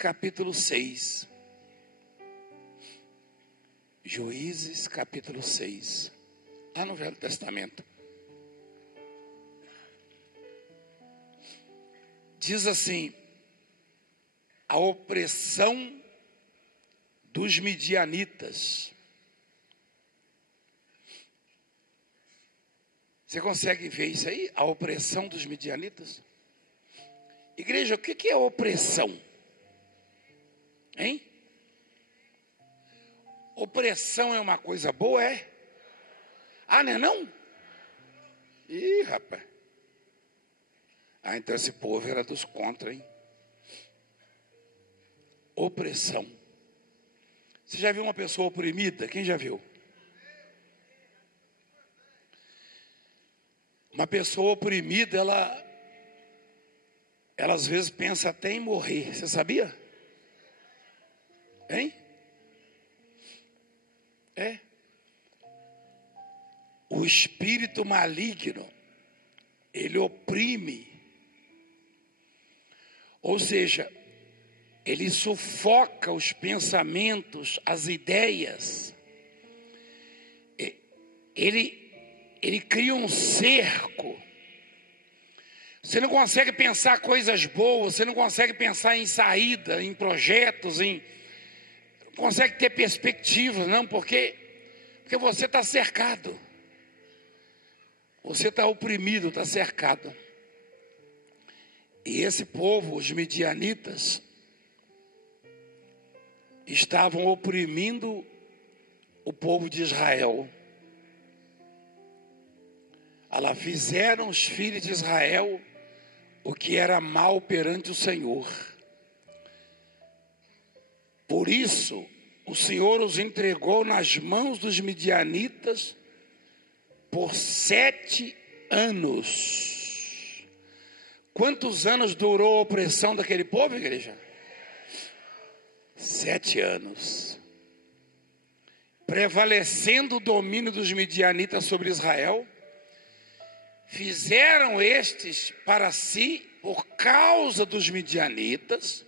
capítulo 6. Juízes, capítulo 6. Lá no Velho Testamento. Diz assim: a opressão dos midianitas. Você consegue ver isso aí? A opressão dos midianitas? Igreja, o que é opressão? Hein? Opressão é uma coisa boa, é? Ah, não é não? Ih, rapaz. Ah, então esse povo era dos contra, hein? Opressão. Você já viu uma pessoa oprimida? Quem já viu? Uma pessoa oprimida, ela às vezes pensa até em morrer. Você sabia? Hein? É. O espírito maligno, ele oprime. Ou seja, ele sufoca os pensamentos, as ideias. Ele cria um cerco. Você não consegue pensar coisas boas, você não consegue pensar em saída, em projetos, não consegue ter perspectivas, não, porque você está cercado. Você está oprimido, está cercado. E esse povo, os midianitas, estavam oprimindo o povo de Israel. Ela fizeram os filhos de Israel o que era mal perante o Senhor. Por isso, o Senhor os entregou nas mãos dos midianitas por 7 anos. Quantos anos durou a opressão daquele povo, igreja? 7 anos. Prevalecendo o domínio dos midianitas sobre Israel, fizeram estes para si, por causa dos midianitas,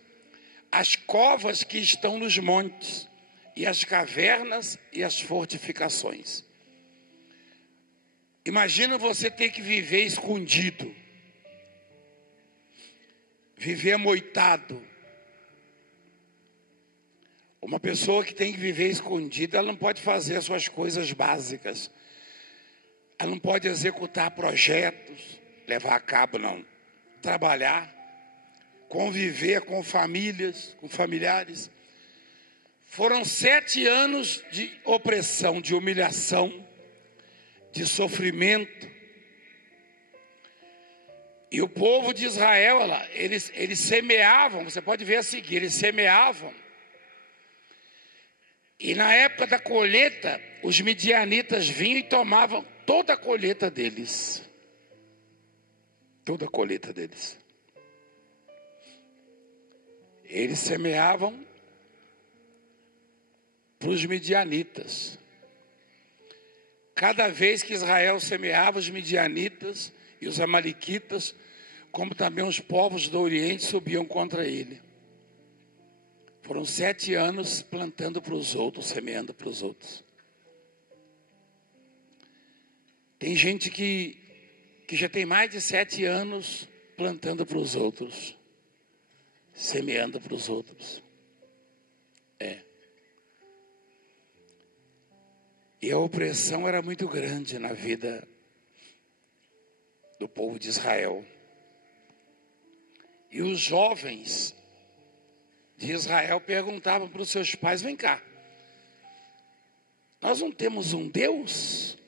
as covas que estão nos montes, e as cavernas e as fortificações. Imagina você ter que viver escondido, viver amoitado. Uma pessoa que tem que viver escondida, ela não pode fazer as suas coisas básicas. Ela não pode executar projetos, levar a cabo, não. Trabalhar, conviver com famílias, com familiares. Foram 7 anos de opressão, de humilhação, de sofrimento. E o povo de Israel, eles semeavam, você pode ver a seguir, eles semeavam. E na época da colheita, os midianitas vinham e tomavam toda a colheita deles. Toda a colheita deles. Eles semeavam para os midianitas. Cada vez que Israel semeava, os midianitas e os amalequitas, como também os povos do Oriente, subiam contra ele. Foram 7 anos plantando para os outros, semeando para os outros. Tem gente que já tem mais de 7 anos plantando para os outros, semeando para os outros. E a opressão era muito grande na vida do povo de Israel. E os jovens de Israel perguntavam para os seus pais: vem cá, nós não temos um Deus?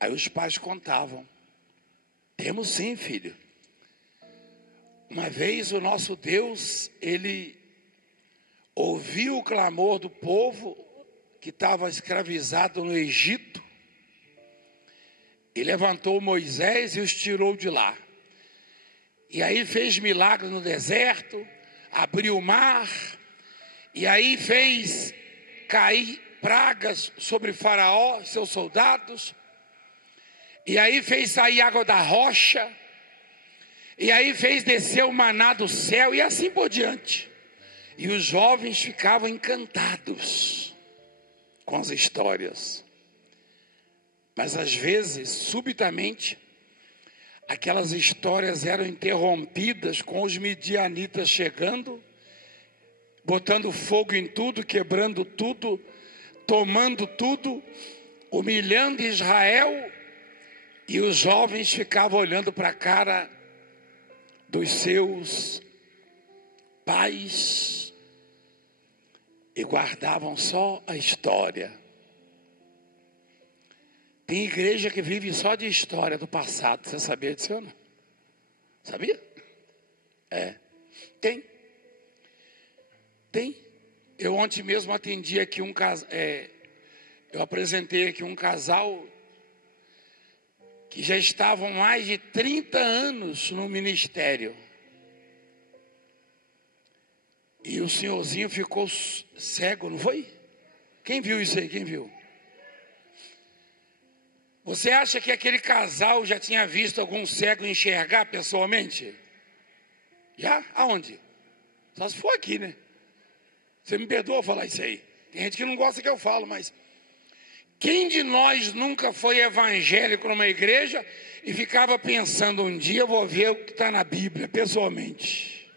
Aí os pais contavam: temos sim, filho. Uma vez o nosso Deus, ele ouviu o clamor do povo que estava escravizado no Egito, e levantou Moisés e os tirou de lá. E aí fez milagre no deserto, abriu o mar, e aí fez cair pragas sobre Faraó, seus soldados, e aí fez sair água da rocha, e aí fez descer o maná do céu, e assim por diante. E os jovens ficavam encantados com as histórias. Mas às vezes, subitamente, aquelas histórias eram interrompidas com os midianitas chegando, botando fogo em tudo, quebrando tudo, tomando tudo, humilhando Israel, e os jovens ficavam olhando para a cara dos seus pais e guardavam só a história. Tem igreja que vive só de história do passado. Você sabia disso ou não? Sabia? Tem. Eu ontem mesmo atendi aqui um casal. Eu apresentei aqui um casal que já estavam mais de 30 anos no ministério. E o senhorzinho ficou cego, não foi? Quem viu isso aí? Quem viu? Você acha que aquele casal já tinha visto algum cego enxergar pessoalmente? Já? Aonde? Só se for aqui, né? Você me perdoa falar isso aí. Tem gente que não gosta que eu falo, mas... Quem de nós nunca foi evangélico numa igreja e ficava pensando, um dia eu vou ver o que está na Bíblia, pessoalmente?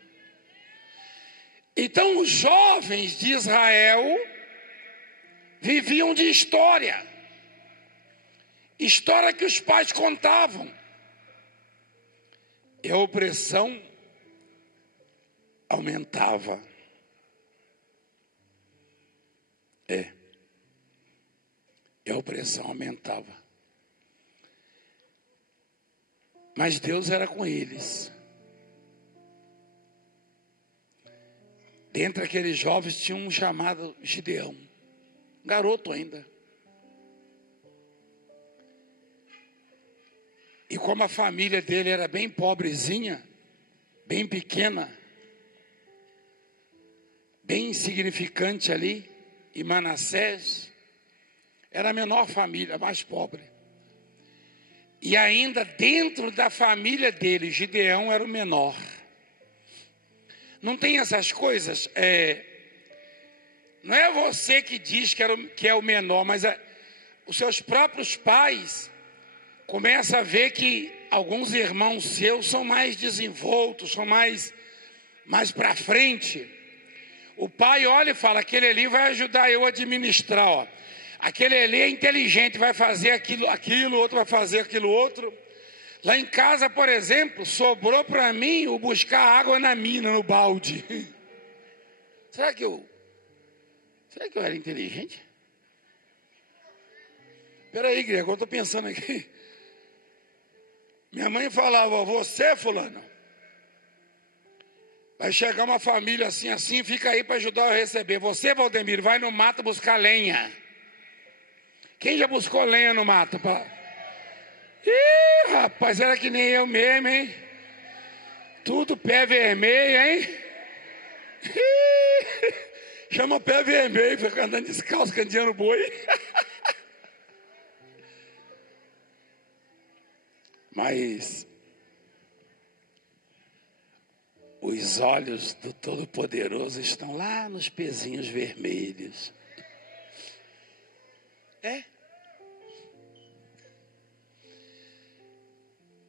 Então os jovens de Israel viviam de história. História que os pais contavam. E a opressão aumentava. E a opressão aumentava. Mas Deus era com eles. Dentre aqueles jovens tinha um chamado Gideão. Um garoto ainda. E como a família dele era bem pobrezinha, bem pequena, bem insignificante ali, e Manassés era a menor família, a mais pobre. E ainda dentro da família dele, Gideão era o menor. Não tem essas coisas? Não é você que diz que é o menor, mas os seus próprios pais começam a ver que alguns irmãos seus são mais desenvoltos, são mais para frente. O pai olha e fala, aquele ali vai ajudar eu a administrar, ó. Aquele ali é inteligente, vai fazer aquilo, outro vai fazer aquilo outro. Lá em casa, por exemplo, sobrou para mim o buscar água na mina, no balde. Será que eu era inteligente? Espera aí, Grego, eu estou pensando aqui. Minha mãe falava, você, fulano, vai chegar uma família assim, fica aí para ajudar a receber. Você, Valdemiro, vai no mato buscar lenha. Quem já buscou lenha no mato? Ih, rapaz, era que nem eu mesmo, hein? Tudo pé vermelho, hein? Ih, chama pé vermelho, fica andando descalço, candeando boi. Mas os olhos do Todo-Poderoso estão lá nos pezinhos vermelhos.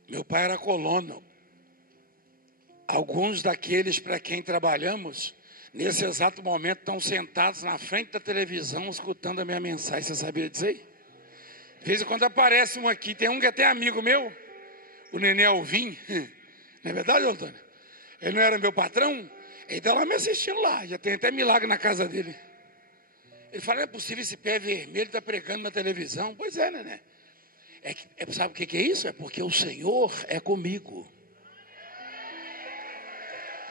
Meu pai era colono. Alguns daqueles para quem trabalhamos, nesse exato momento, estão sentados na frente da televisão, escutando a minha mensagem. Você sabia disso aí? De vez em quando aparece um aqui. Tem um que é até amigo meu, o Nenê Alvim. Não é verdade, Antônio? Ele não era meu patrão? Ele está lá me assistindo lá. Já tem até milagre na casa dele. Ele fala, não é possível, esse pé vermelho está pregando na televisão. Pois é, né? Sabe o que é isso? É porque o Senhor é comigo.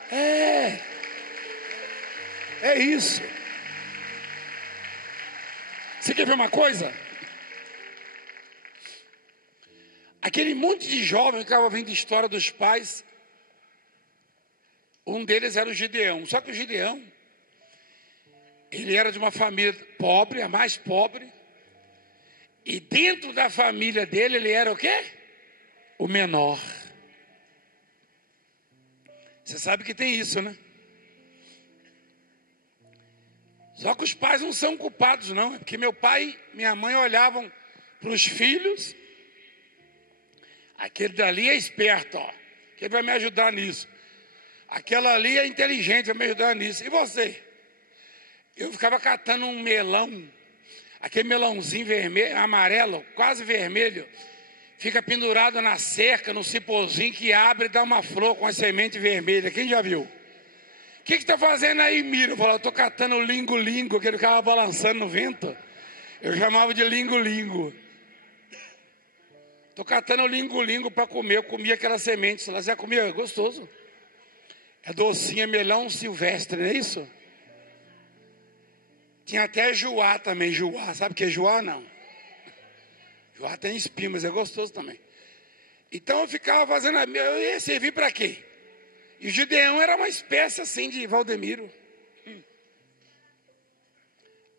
É isso. Você quer ver uma coisa? Aquele monte de jovem que estava ouvindo a história dos pais, um deles era o Gideão. Só que o Gideão, ele era de uma família pobre, a mais pobre. E dentro da família dele, ele era o quê? O menor. Você sabe que tem isso, né? Só que os pais não são culpados, não. É porque meu pai e minha mãe olhavam para os filhos. Aquele dali é esperto, ó. Que vai me ajudar nisso. Aquela ali é inteligente, vai me ajudar nisso. E você? Eu ficava catando um melão. Aquele melãozinho vermelho, amarelo, quase vermelho. Fica pendurado na cerca, no cipózinho que abre e dá uma flor com a semente vermelha. Quem já viu? O que está fazendo aí, Miro? Eu falava, estou catando o lingo-lingo, que ele ficava balançando no vento. Eu chamava de lingo-lingo. Estou catando o lingo-lingo para comer. Eu comia aquela semente. Você já comia? É gostoso. É docinho, é melão silvestre, não é isso? Tinha até joá também. Joá, sabe o que é joá? Não. Joá tem espinho, mas é gostoso também. Então eu ficava fazendo... Eu ia servir para quê? E o Gideão era uma espécie assim de Valdemiro.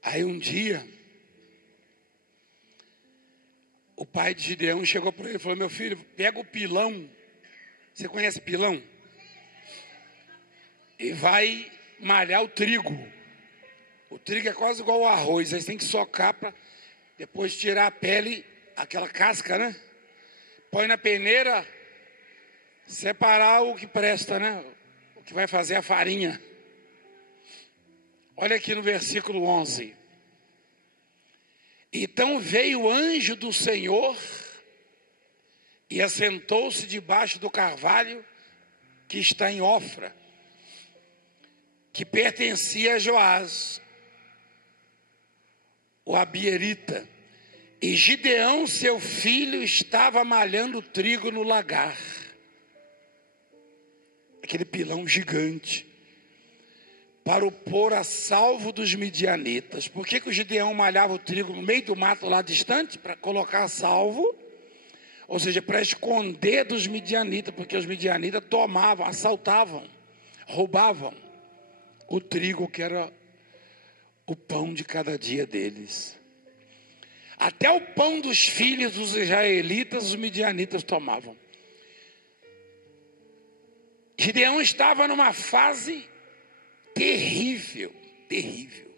Aí um dia, o pai de Gideão chegou para ele e falou, meu filho, pega o pilão. Você conhece pilão? E vai malhar o trigo. O trigo é quase igual ao arroz. Aí você tem que socar para depois tirar a pele, aquela casca, né? Põe na peneira... Separar o que presta, né? O que vai fazer a farinha. Olha aqui no versículo 11. Então veio o anjo do Senhor e assentou-se debaixo do carvalho que está em Ofra, que pertencia a Joás, o abierita. E Gideão, seu filho, estava malhando trigo no lagar. Aquele pilão gigante, para o pôr a salvo dos midianitas. Por que o Gideão malhava o trigo no meio do mato lá distante? Para colocar a salvo, ou seja, para esconder dos midianitas, porque os midianitas tomavam, assaltavam, roubavam o trigo que era o pão de cada dia deles. Até o pão dos filhos dos israelitas, os midianitas tomavam. Gideão estava numa fase terrível, terrível.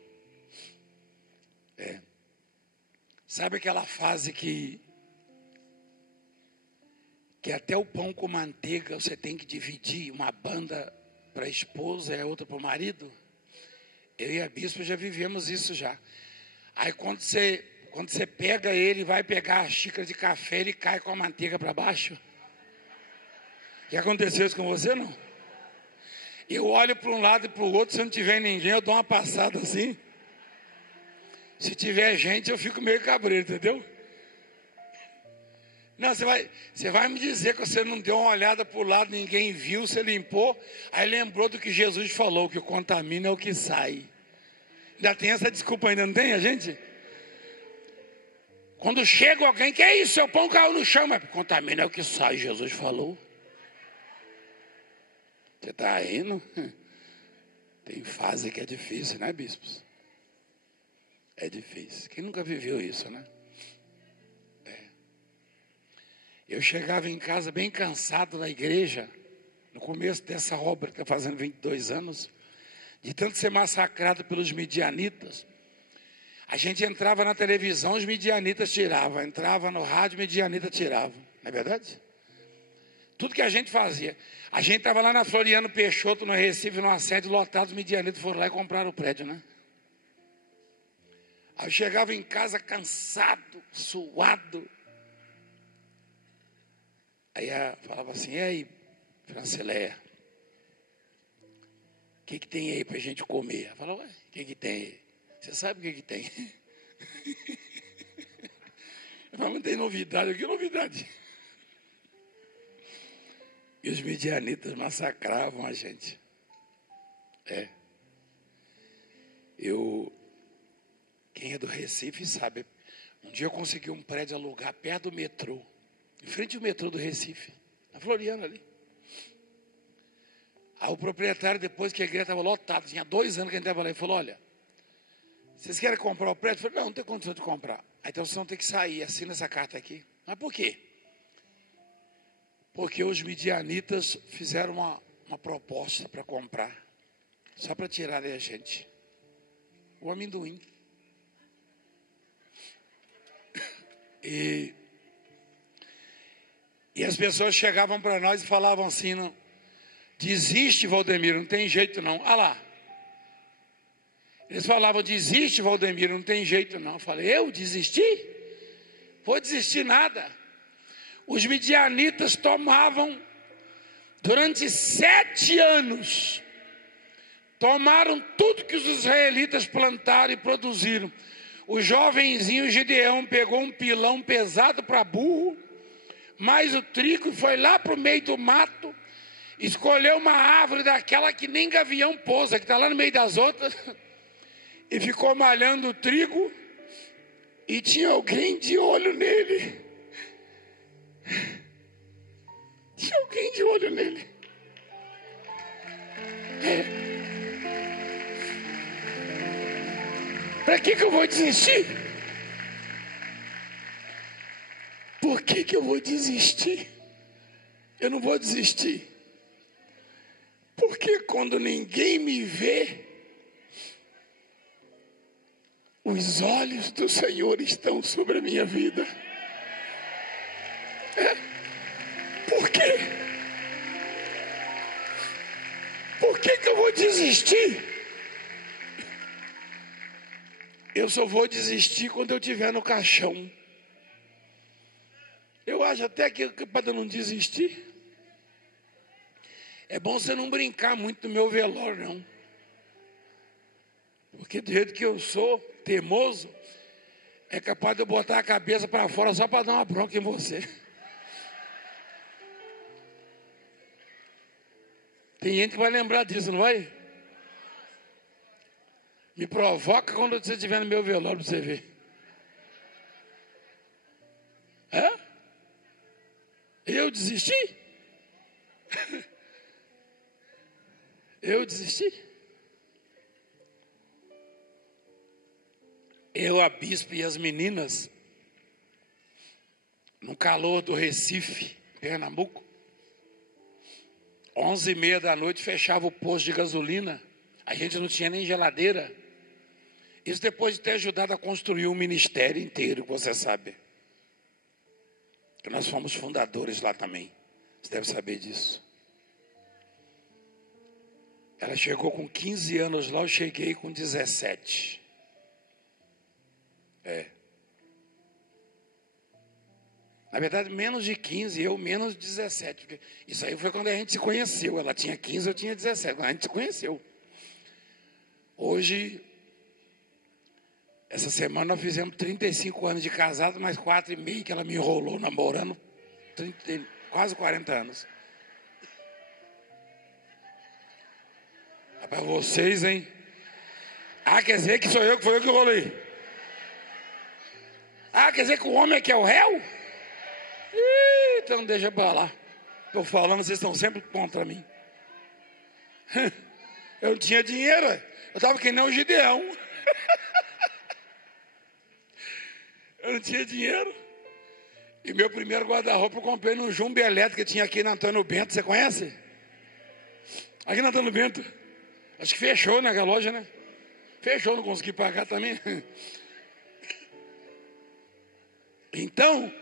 Sabe aquela fase que até o pão com manteiga você tem que dividir, uma banda para a esposa e a outra para o marido? Eu e a bispa já vivemos isso já. Aí quando você pega ele, vai pegar a xícara de café, ele cai com a manteiga para baixo. Já aconteceu isso com você, não? Eu olho para um lado e para o outro, se não tiver ninguém, eu dou uma passada assim. Se tiver gente, eu fico meio cabreiro, entendeu? Não, você vai me dizer que você não deu uma olhada para o lado, ninguém viu, você limpou, aí lembrou do que Jesus falou, que o contamina é o que sai. Ainda tem essa desculpa ainda, não tem a gente? Quando chega alguém, que é isso, seu pão caiu no chão, mas contamina é o que sai, Jesus falou. Você está rindo? Tem fase que é difícil, né, bispos? É difícil. Quem nunca viveu isso, né? Eu chegava em casa bem cansado na igreja, no começo dessa obra que está fazendo 22 anos, de tanto ser massacrado pelos midianitas. A gente entrava na televisão, os midianitas tiravam. Entrava no rádio, midianita tirava. Não é verdade? Tudo que a gente fazia. A gente estava lá na Floriano Peixoto, no Recife, numa sede lotada, os midianitas foram lá e compraram o prédio, né? Aí eu chegava em casa cansado, suado. Aí falava assim, e aí, Francileia, o que tem aí para a gente comer? Ela falava, ué, o que tem aí? Você sabe o que tem? Eu falava, não tem novidade, que novidade? E os midianitas massacravam a gente. Quem é do Recife sabe, um dia eu consegui um prédio alugar perto do metrô, em frente ao metrô do Recife, na Floriano ali. Aí o proprietário, depois que a igreja estava lotada, tinha 2 anos que a gente estava lá, ele falou, olha, vocês querem comprar o prédio? Eu falei, não tem condição de comprar. Aí, então vocês vão ter que sair, assina essa carta aqui. Mas por quê? Porque os midianitas fizeram uma proposta para comprar, só para tirarem a gente. o amendoim. E as pessoas chegavam para nós e falavam assim, não, desiste, Valdemiro, não tem jeito não. Ah lá. Eles falavam, desiste, Valdemiro, não tem jeito não. Eu falei, eu desisti? Vou desistir nada. Os midianitas tomavam, durante 7 anos, tomaram tudo que os israelitas plantaram e produziram. O jovenzinho Gideão pegou um pilão pesado para burro, mais o trigo, e foi lá para o meio do mato, escolheu uma árvore daquela que nem gavião pousa, que está lá no meio das outras, e ficou malhando o trigo, e tinha alguém de olho nele. Tinha alguém de olho nele. Para que eu vou desistir? Por que eu vou desistir? Eu não vou desistir. Porque quando ninguém me vê, os olhos do Senhor estão sobre a minha vida. Por quê? Por que eu vou desistir? Eu só vou desistir quando eu estiver no caixão. Eu acho até que para não desistir, é bom você não brincar muito no meu velório, não. Porque do jeito que eu sou, teimoso, é capaz de eu botar a cabeça para fora só para dar uma bronca em você. Tem gente que vai lembrar disso, não vai? Me provoca quando você estiver no meu velório para você ver. Eu desisti? Eu desisti? Eu, a bispa e as meninas, no calor do Recife, Pernambuco, 11h30 da noite, fechava o posto de gasolina. A gente não tinha nem geladeira. Isso depois de ter ajudado a construir um ministério inteiro, você sabe. Que nós fomos fundadores lá também. Você deve saber disso. Ela chegou com 15 anos lá, eu cheguei com 17. Na verdade, menos de 15, eu menos de 17. Porque isso aí foi quando a gente se conheceu. Ela tinha 15, eu tinha 17. Quando a gente se conheceu. Hoje, essa semana nós fizemos 35 anos de casado, mais 4,5 que ela me enrolou namorando, quase 40 anos. É para vocês, hein? Quer dizer que foi eu que enrolei. Quer dizer que o homem é que é o réu? Então deixa para lá. Estou falando, vocês estão sempre contra mim. Eu não tinha dinheiro, eu estava que nem o Gideão. Eu não tinha dinheiro. E meu primeiro guarda-roupa eu comprei num Jumbo Elétrico que tinha aqui na Antônio Bento. Você conhece? Aqui na Antônio Bento. Acho que fechou, né, a loja, né? Fechou, não consegui pagar também. Então,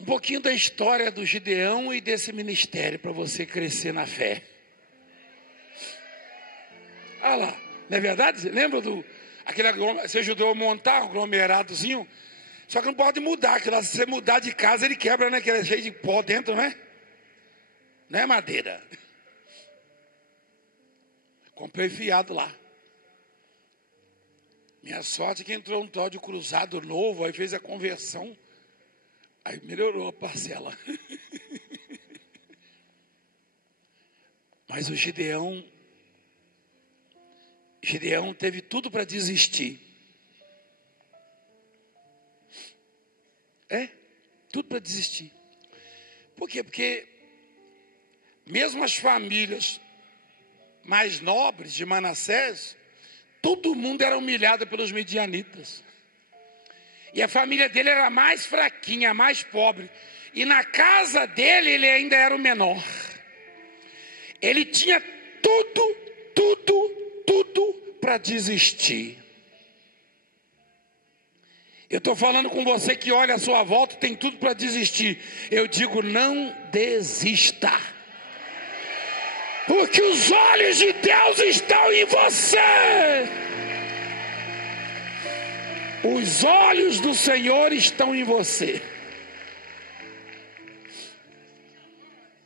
um pouquinho da história do Gideão e desse ministério para você crescer na fé. Lá, não é verdade? Lembra você ajudou a montar um aglomeradozinho? Só que não pode mudar, que lá, se você mudar de casa ele quebra, né? Que ele é cheio de pó dentro, né? Não é madeira. Comprei fiado lá. Minha sorte é que entrou um tal de cruzado novo, aí fez a conversão, aí melhorou a parcela. Mas o Gideão teve tudo para desistir. Tudo para desistir. Por quê? Porque mesmo as famílias mais nobres de Manassés, todo mundo era humilhado pelos midianitas. E a família dele era a mais fraquinha, a mais pobre. E na casa dele ele ainda era o menor. Ele tinha tudo tudo para desistir. Eu estou falando com você que olha à sua volta e tem tudo para desistir. Eu digo, não desista. Porque os olhos de Deus estão em você. Os olhos do Senhor estão em você.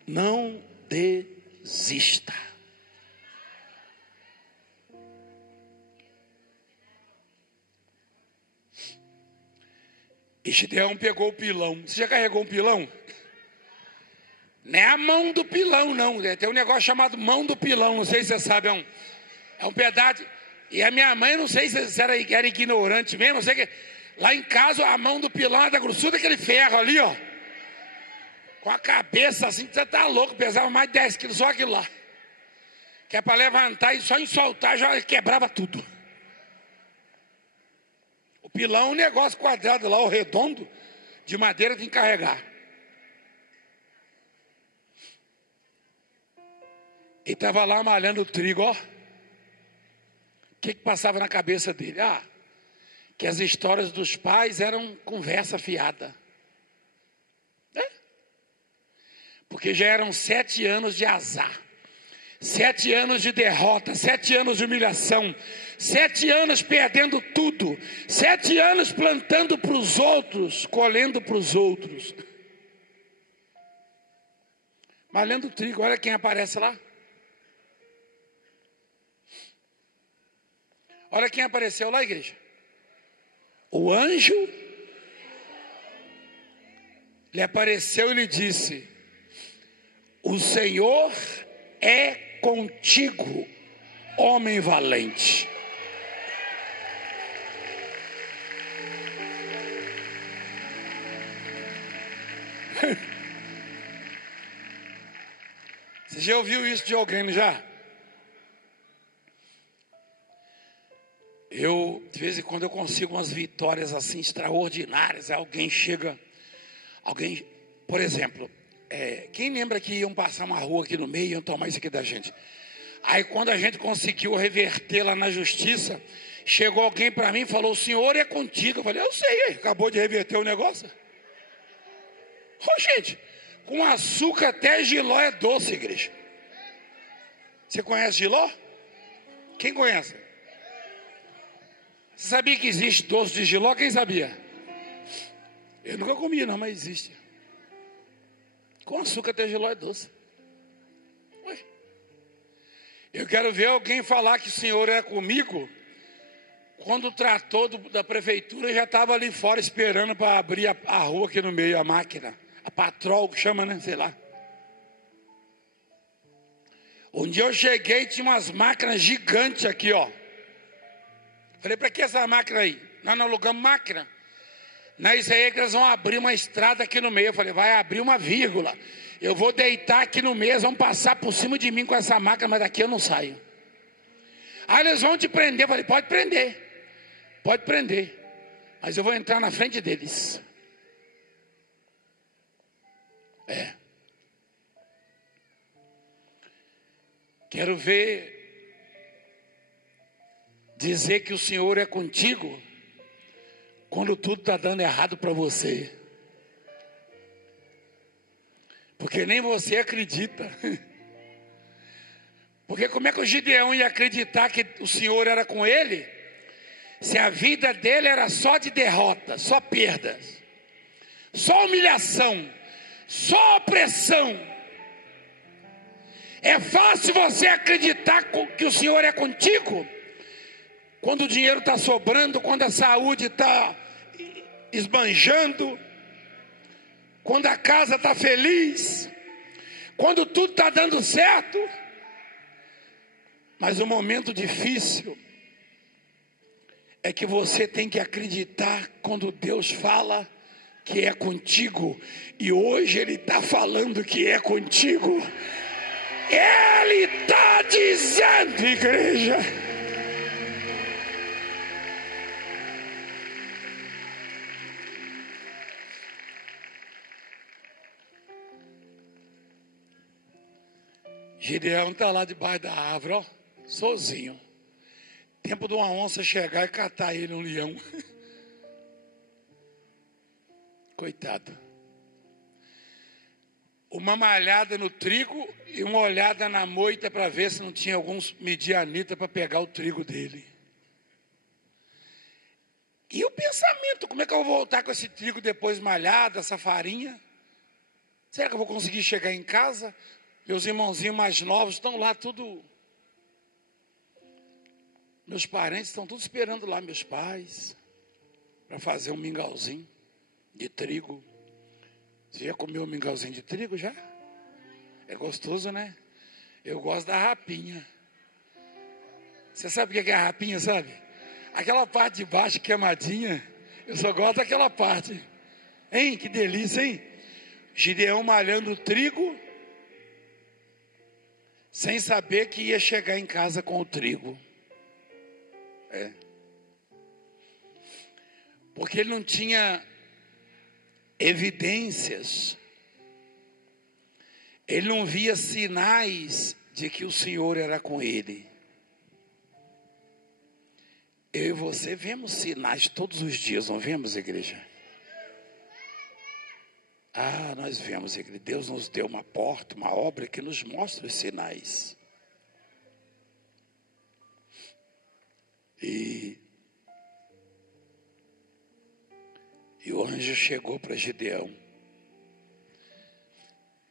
Não desista. E Gideão pegou o pilão. Você já carregou um pilão? Não é a mão do pilão, não. Tem um negócio chamado mão do pilão. Não sei se você sabe. É um pedaço. E a minha mãe, não sei se era ignorante mesmo. Não sei que. Lá em casa, a mão do pilão é da grossura daquele ferro ali, ó. Com a cabeça assim, você tá louco. Pesava mais de 10 quilos, só aquilo lá. Que é para levantar e só em soltar já quebrava tudo. O pilão é um negócio quadrado lá, o redondo, de madeira tem que carregar. Ele estava lá malhando o trigo, ó. O que passava na cabeça dele? Que as histórias dos pais eram conversa fiada. Porque já eram 7 anos de azar. 7 anos de derrota, 7 anos de humilhação, 7 anos perdendo tudo, 7 anos plantando para os outros, colhendo para os outros. Malhando trigo, olha quem aparece lá. Olha quem apareceu lá, igreja. O anjo lhe apareceu e lhe disse: o Senhor é contigo, homem valente. Você já ouviu isso de alguém, já? De vez em quando eu consigo umas vitórias assim extraordinárias. Alguém chega, por exemplo, quem lembra que iam passar uma rua aqui no meio e iam tomar isso aqui da gente? Aí quando a gente conseguiu reverter lá na justiça, chegou alguém para mim e falou: o senhor é contigo. Eu falei: eu sei, acabou de reverter o negócio. Gente, com açúcar até Giló é doce, igreja. Você conhece Giló? Quem conhece? Você sabia que existe doce de Giló? Quem sabia? Eu nunca comi não, mas existe. Com açúcar até Giló é doce. Ué. Eu quero ver alguém falar que o senhor é comigo, quando o trator da prefeitura já estava ali fora esperando para abrir a rua aqui no meio, a máquina. A patrol que chama, né? Sei lá. Um dia eu cheguei, tinha umas máquinas gigantes aqui, ó. Falei: para que essa máquina aí? Nós não alugamos máquina. Não é isso aí que eles vão abrir uma estrada aqui no meio. Eu falei: vai abrir uma vírgula. Eu vou deitar aqui no meio, eles vão passar por cima de mim com essa máquina, mas daqui eu não saio. Aí eles vão te prender. Eu falei: pode prender. Pode prender. Mas eu vou entrar na frente deles. Quero ver dizer que o Senhor é contigo quando tudo está dando errado para você. Porque nem você acredita. Porque como é que o Gideão ia acreditar que o Senhor era com ele, se a vida dele era só de derrota, só perdas, só humilhação, só opressão? É fácil você acreditar que o Senhor é contigo quando o dinheiro está sobrando, quando a saúde está esbanjando, quando a casa está feliz, quando tudo está dando certo. Mas o momento difícil é que você tem que acreditar quando Deus fala que é contigo. E hoje Ele está falando que é contigo. Ele está dizendo, igreja, Gideão está lá debaixo da árvore, ó. sozinho. Tempo de uma onça chegar e catar ele, um leão. Coitado. Uma malhada no trigo e uma olhada na moita para ver se não tinha alguns midianitas para pegar o trigo dele. E o pensamento, como é que eu vou voltar com esse trigo depois malhado, essa farinha? Será que eu vou conseguir chegar em casa? Meus irmãozinhos mais novos estão lá tudo... Meus parentes estão todos esperando lá, meus pais, para fazer um mingauzinho de trigo. Você já comeu um mingauzinho de trigo já? É gostoso, né? Eu gosto da rapinha. Você sabe o que é a rapinha, sabe? Aquela parte de baixo queimadinha. Eu só gosto daquela parte. Hein? Que delícia, hein? Gideão malhando o trigo, sem saber que ia chegar em casa com o trigo. Porque ele não tinha evidências, ele não via sinais de que o Senhor era com ele. Eu e você vemos sinais todos os dias, não vemos, igreja? Nós vemos, igreja. Deus nos deu uma porta, uma obra que nos mostra os sinais. E o anjo chegou para Gideão.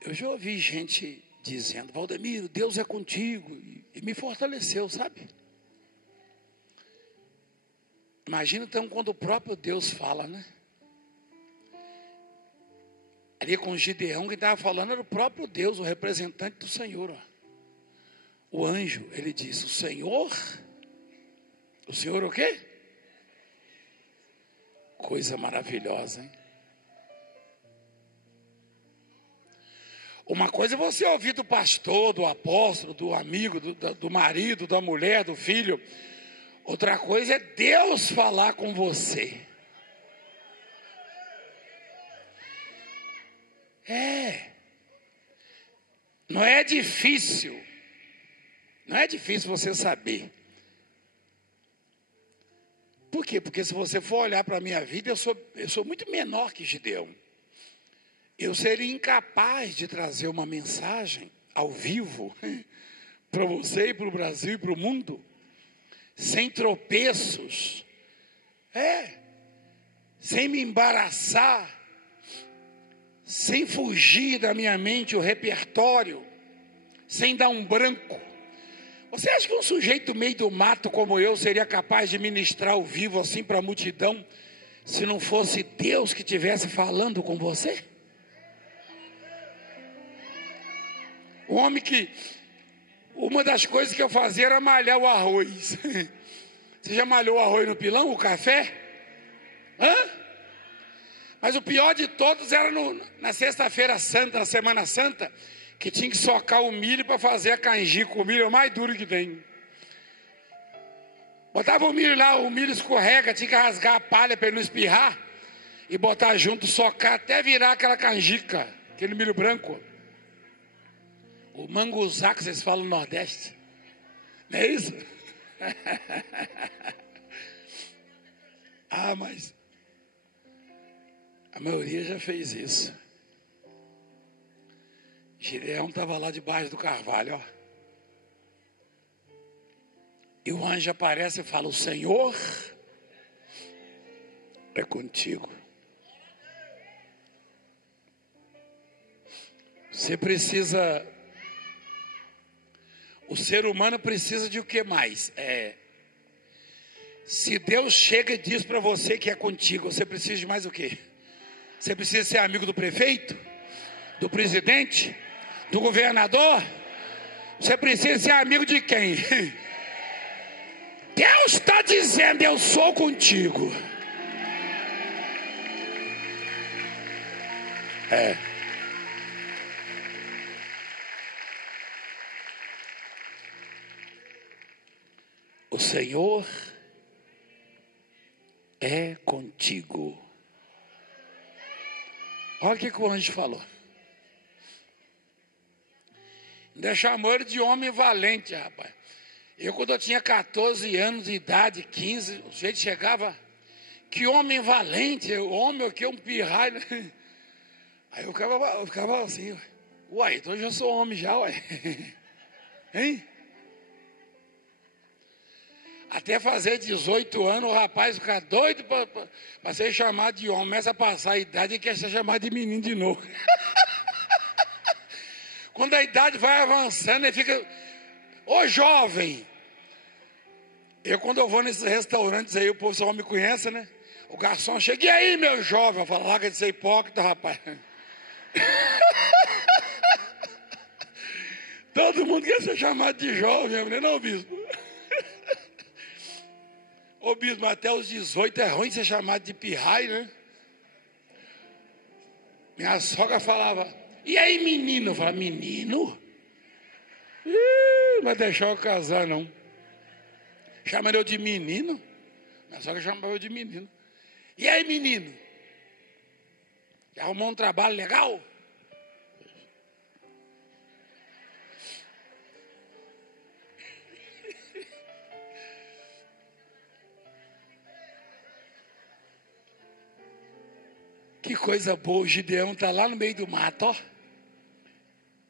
Eu já ouvi gente dizendo: Valdemiro, Deus é contigo. E me fortaleceu, sabe? Imagina então quando o próprio Deus fala, né? Ali com Gideão, quem estava falando era o próprio Deus, o representante do Senhor. Ó. O anjo, ele disse: o Senhor o quê? Coisa maravilhosa, hein? Uma coisa é você ouvir do pastor, do apóstolo, do amigo, do marido, da mulher, do filho. Outra coisa é Deus falar com você. Não é difícil. Não é difícil você saber. Por quê? Porque se você for olhar para a minha vida, eu sou muito menor que Gideão. Eu seria incapaz de trazer uma mensagem ao vivo para você e para o Brasil e para o mundo, sem tropeços, sem me embaraçar, sem fugir da minha mente o repertório, sem dar um branco. Você acha que um sujeito no meio do mato como eu seria capaz de ministrar ao vivo assim para a multidão, se não fosse Deus que estivesse falando com você? O homem que... Uma das coisas que eu fazia era malhar o arroz. Você já malhou o arroz no pilão, o café? Mas o pior de todos era na sexta-feira santa, na semana santa, que tinha que socar o milho para fazer a canjica. O milho é o mais duro que tem. Botava o milho lá, o milho escorrega, tinha que rasgar a palha para ele não espirrar e botar junto, socar até virar aquela canjica, aquele milho branco. O manguzá que vocês falam no Nordeste. Não é isso? Mas a maioria já fez isso. Gideão estava lá debaixo do carvalho, ó. E o anjo aparece e fala: o Senhor é contigo. Você precisa... O ser humano precisa de o que mais? Se Deus chega e diz para você que é contigo, você precisa de mais o quê? Você precisa ser amigo do prefeito? Do presidente? Do governador? Você precisa ser amigo de quem? Deus está dizendo: eu sou contigo. O Senhor é contigo. Olha o que o anjo falou. Ainda chamou ele de homem valente, rapaz. Quando eu tinha 14 anos de idade, 15, o jeito chegava, que homem valente, homem o que, um pirralho. Aí eu ficava assim, uai, então eu já sou homem já, uai. Hein? Até fazer 18 anos, o rapaz fica doido para ser chamado de homem. Começa a passar a idade e quer ser chamado de menino de novo. Quando a idade vai avançando, ele fica... Ô jovem! Quando eu vou nesses restaurantes aí, o povo só me conhece, né? O garçom chega, e aí, meu jovem? Eu falo, larga de ser hipócrita, rapaz. Todo mundo quer ser chamado de jovem, eu falei, não, bispo. Ô bispo, até os 18 é ruim ser chamado de pirraio, né? Minha sogra falava, e aí, menino? Eu falava, menino? Não vai deixar eu casar, não. Chama eu de menino? Minha sogra chamava eu de menino. E aí, menino? Já arrumou um trabalho legal? Que coisa boa, o Gideão está lá no meio do mato, ó.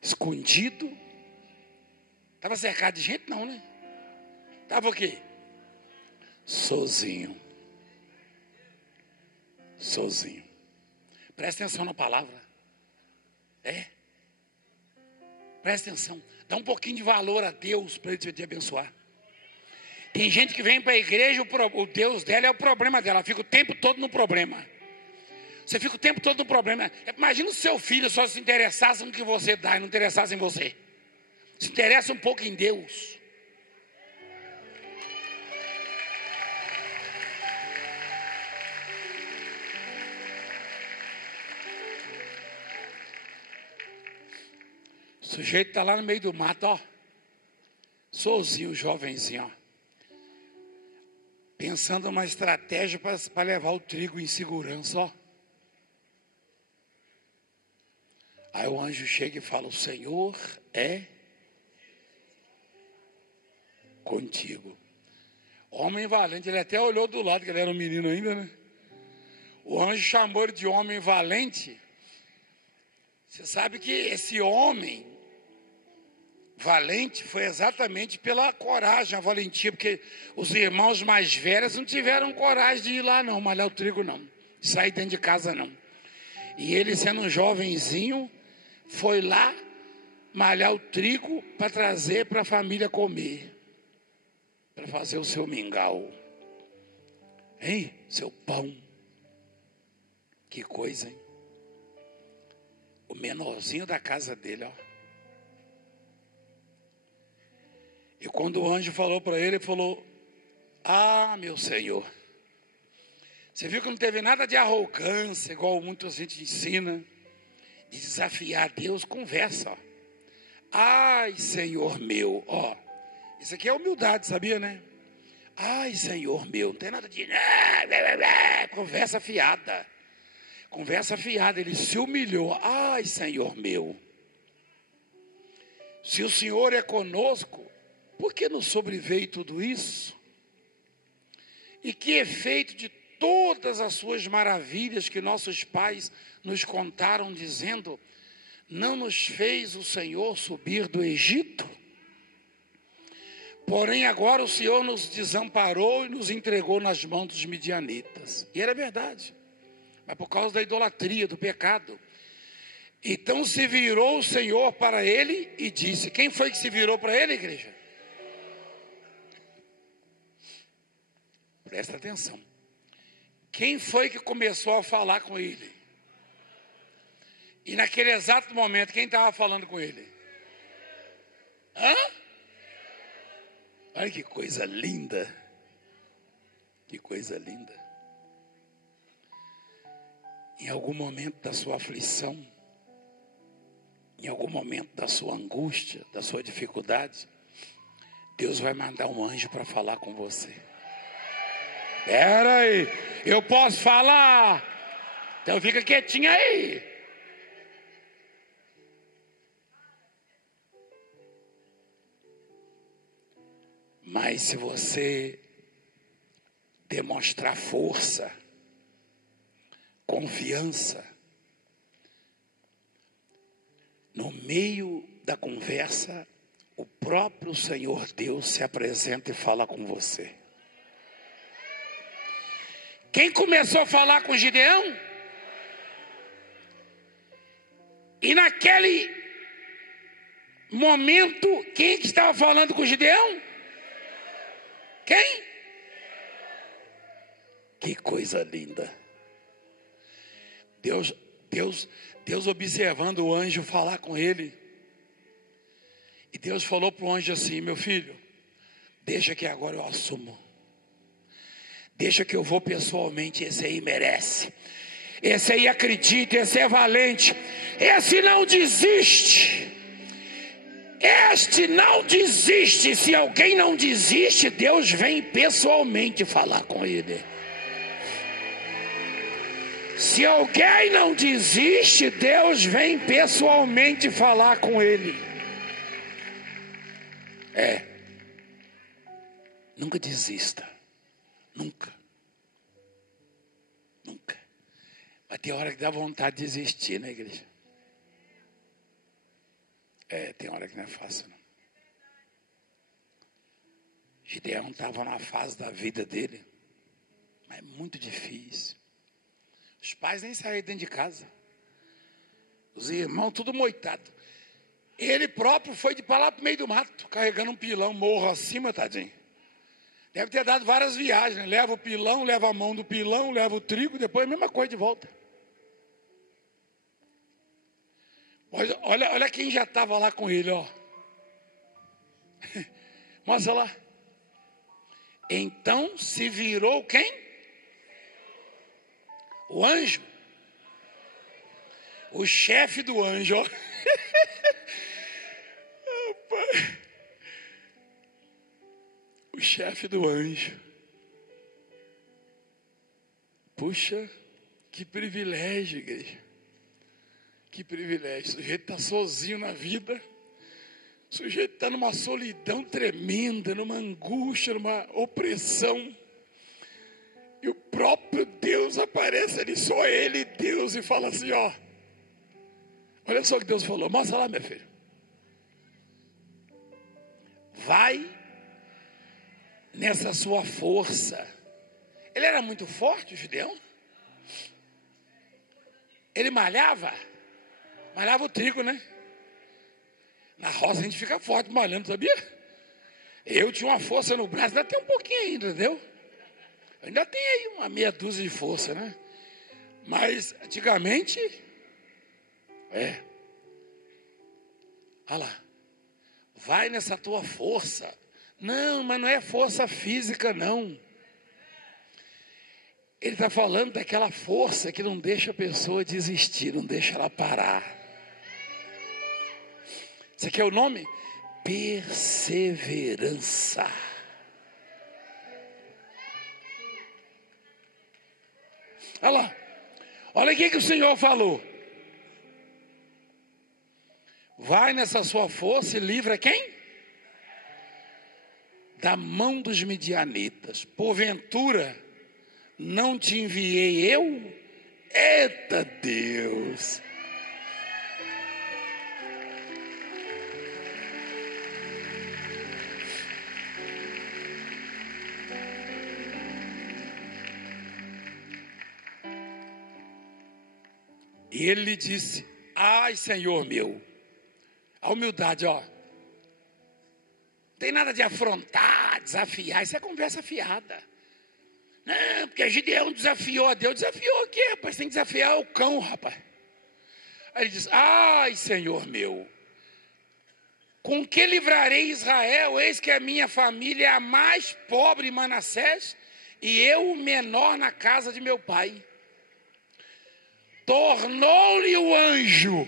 Escondido. Estava cercado de gente, não, né? Estava o quê? Sozinho. Sozinho. Presta atenção na palavra. Presta atenção. Dá um pouquinho de valor a Deus para Ele te abençoar. Tem gente que vem para a igreja, o Deus dela é o problema dela. Fica o tempo todo no problema. Você fica o tempo todo no problema. Imagina o seu filho só se interessasse no que você dá e não interessasse em você. Se interessa um pouco em Deus. O sujeito está lá no meio do mato, ó. Sozinho, jovenzinho, ó. Pensando numa estratégia para levar o trigo em segurança, ó. Aí o anjo chega e fala, o Senhor é contigo. Homem valente, ele até olhou do lado, que ele era um menino ainda, né? O anjo chamou ele de homem valente. Você sabe que esse homem valente foi exatamente pela coragem, a valentia, porque os irmãos mais velhos não tiveram coragem de ir lá não, malhar o trigo não, de sair dentro de casa não. E ele, sendo um jovenzinho, foi lá malhar o trigo para trazer para a família comer, para fazer o seu mingau, hein? Seu pão. Que coisa, hein? O menorzinho da casa dele, ó. E quando o anjo falou para ele, ele falou, ah, meu Senhor, você viu que não teve nada de arrogância, igual muita gente ensina, de desafiar Deus, conversa, ó. Ai, Senhor meu, ó, isso aqui é humildade, sabia, né? Ai, Senhor meu, não tem nada de... Conversa fiada. Conversa fiada, ele se humilhou. Ai, Senhor meu, se o Senhor é conosco, por que nos sobreveio tudo isso? E que efeito de todas as suas maravilhas que nossos pais nos contaram, dizendo, não nos fez o Senhor subir do Egito? Porém agora o Senhor nos desamparou e nos entregou nas mãos dos midianitas. E era verdade, mas por causa da idolatria, do pecado. Então se virou o Senhor para ele e disse, quem foi que se virou para ele, igreja? Presta atenção. Quem foi que começou a falar com ele? E naquele exato momento, quem estava falando com ele? Hã? Olha que coisa linda. Que coisa linda. Em algum momento da sua aflição, em algum momento da sua angústia, da sua dificuldade, Deus vai mandar um anjo para falar com você. Espera aí, eu posso falar? Então fica quietinho aí. Mas se você demonstrar força, confiança, no meio da conversa, o próprio Senhor Deus se apresenta e fala com você. Quem começou a falar com Gideão? E naquele momento, quem é que estava falando com Gideão? Quem? Que coisa linda. Deus observando o anjo falar com ele. E Deus falou para o anjo assim: meu filho, deixa que agora eu assumo. Deixa que eu vou pessoalmente. Esse aí merece. Esse aí acredita, esse é valente. Esse não desiste. Este não desiste. Se alguém não desiste, Deus vem pessoalmente falar com ele. Se alguém não desiste, Deus vem pessoalmente falar com ele. Nunca desista. Nunca. Nunca. Mas tem hora que dá vontade de desistir na igreja. Tem hora que não é fácil, não. Gideão estava na fase da vida dele, mas muito difícil. Os pais nem saíram dentro de casa. Os irmãos tudo moitado. Ele próprio foi de para lá para o meio do mato, carregando um pilão, morro acima, tadinho. Deve ter dado várias viagens, né? Leva o pilão, leva a mão do pilão, leva o trigo, depois a mesma coisa de volta. Olha quem já estava lá com ele, ó. Mostra lá. Então se virou quem? O anjo. O chefe do anjo, ó. O chefe do anjo. Puxa, que privilégio, igreja. Que privilégio. O sujeito está sozinho na vida. O sujeito está numa solidão tremenda, numa angústia, numa opressão. E o próprio Deus aparece ali, só ele e Deus, e fala assim, ó. Olha só o que Deus falou. Mostra lá, minha filha. Vai nessa sua força. Ele era muito forte, o Gideão. Ele malhava o trigo, né? Na roça a gente fica forte malhando, sabia? Eu tinha uma força no braço, ainda tem um pouquinho ainda, entendeu? Ainda tem aí uma meia dúzia de força, né? Mas antigamente, olha lá. Vai nessa tua força. Não, mas não é força física, não. Ele está falando daquela força que não deixa a pessoa desistir, não deixa ela parar. Isso aqui é o nome? Perseverança. Olha lá. Olha o que o Senhor falou. Vai nessa sua força e livra quem? Da mão dos midianitas. Porventura, não te enviei eu? Eita Deus! E ele lhe disse: ai, Senhor meu. A humildade, ó. Não tem nada de afrontar, desafiar. Isso é conversa fiada. Não, porque Gideão desafiou a Deus. Desafiou o quê, rapaz? Tem que desafiar o cão, rapaz. Aí ele diz: ai, Senhor meu. Com que livrarei Israel? Eis que a minha família é a mais pobre em Manassés, e eu o menor na casa de meu pai. Tornou-lhe o anjo.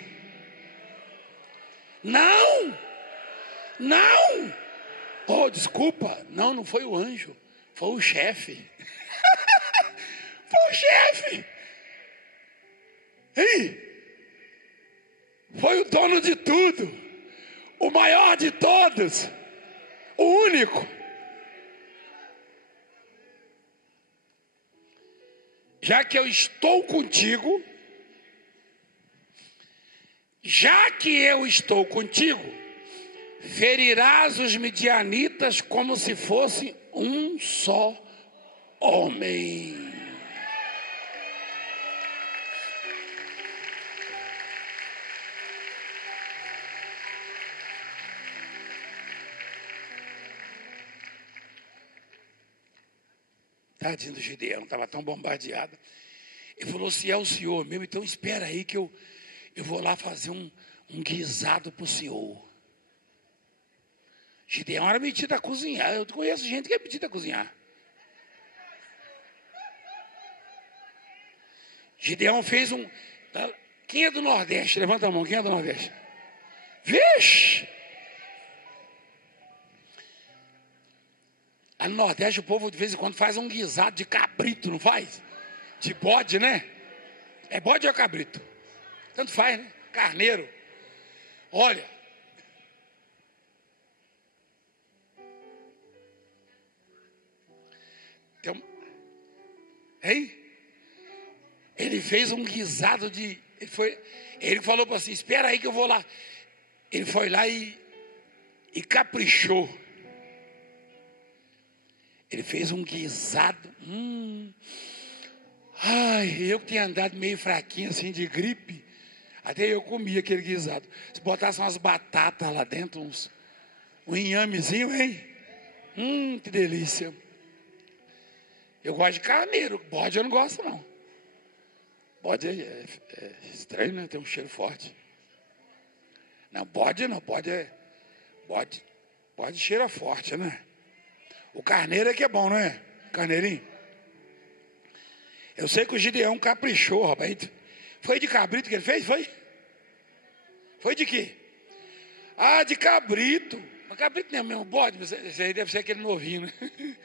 Não. Oh, desculpa. Não foi o anjo. Foi o chefe. Foi o chefe. Ei. Foi o dono de tudo. O maior de todos. O único. já que eu estou contigo, ferirás os midianitas como se fosse um só homem. Tadinho do Gideão, estava tão bombardeado. Ele falou: se é o senhor mesmo, então espera aí que eu vou lá fazer um guisado para o senhor. Gideão era metido a cozinhar. Eu conheço gente que é metida a cozinhar. Gideão fez um... Quem é do Nordeste? Levanta a mão, quem é do Nordeste? Vixe! Lá no Nordeste o povo de vez em quando faz um guisado de cabrito, não faz? De bode, né? É bode ou cabrito? Tanto faz, né? Carneiro. Olha. Hein? Ele fez um guisado de... Ele falou para assim, espera aí que eu vou lá. Ele foi lá e caprichou. Ele fez um guisado. Ai, eu que tinha andado meio fraquinho assim de gripe, até eu comia aquele guisado. Se botasse umas batatas lá dentro, um inhamezinho, hein? Que delícia. Eu gosto de carneiro, bode eu não gosto não. Bode é estranho, né? Tem um cheiro forte. Não, bode não, bode cheira forte, né? O carneiro é que é bom, não é? Carneirinho. Eu sei que o Gideão caprichou, rapaz. Foi de cabrito que ele fez, foi? Foi de quê? Ah, de cabrito. Mas cabrito não é o mesmo bode, mas esse aí deve ser aquele novinho, né?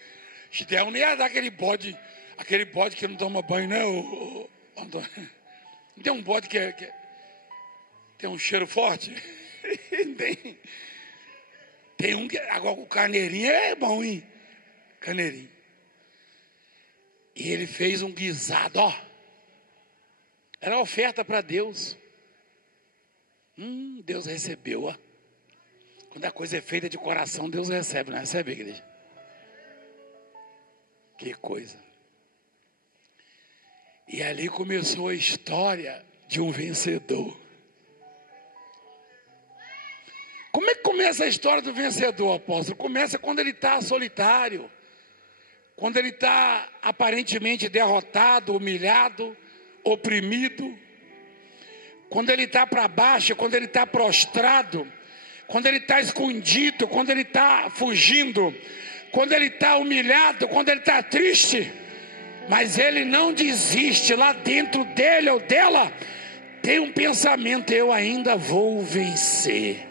Gideão não ia dar aquele bode que não toma banho, né? Não tem um bode que tem um cheiro forte? Tem um que... Agora o carneirinho é bom, hein? Carneirinho. E ele fez um guisado, ó. Era oferta para Deus. Deus recebeu, ó. Quando a coisa é feita de coração, Deus recebe, não recebe, igreja? Que coisa. E ali começou a história de um vencedor. Como é que começa a história do vencedor, apóstolo? Começa quando ele está solitário. Quando ele está aparentemente derrotado, humilhado, oprimido. Quando ele está para baixo, quando ele está prostrado. Quando ele está escondido, quando ele está fugindo. Quando ele está humilhado, quando ele está triste. Mas ele não desiste. Lá dentro dele ou dela tem um pensamento: eu ainda vou vencer.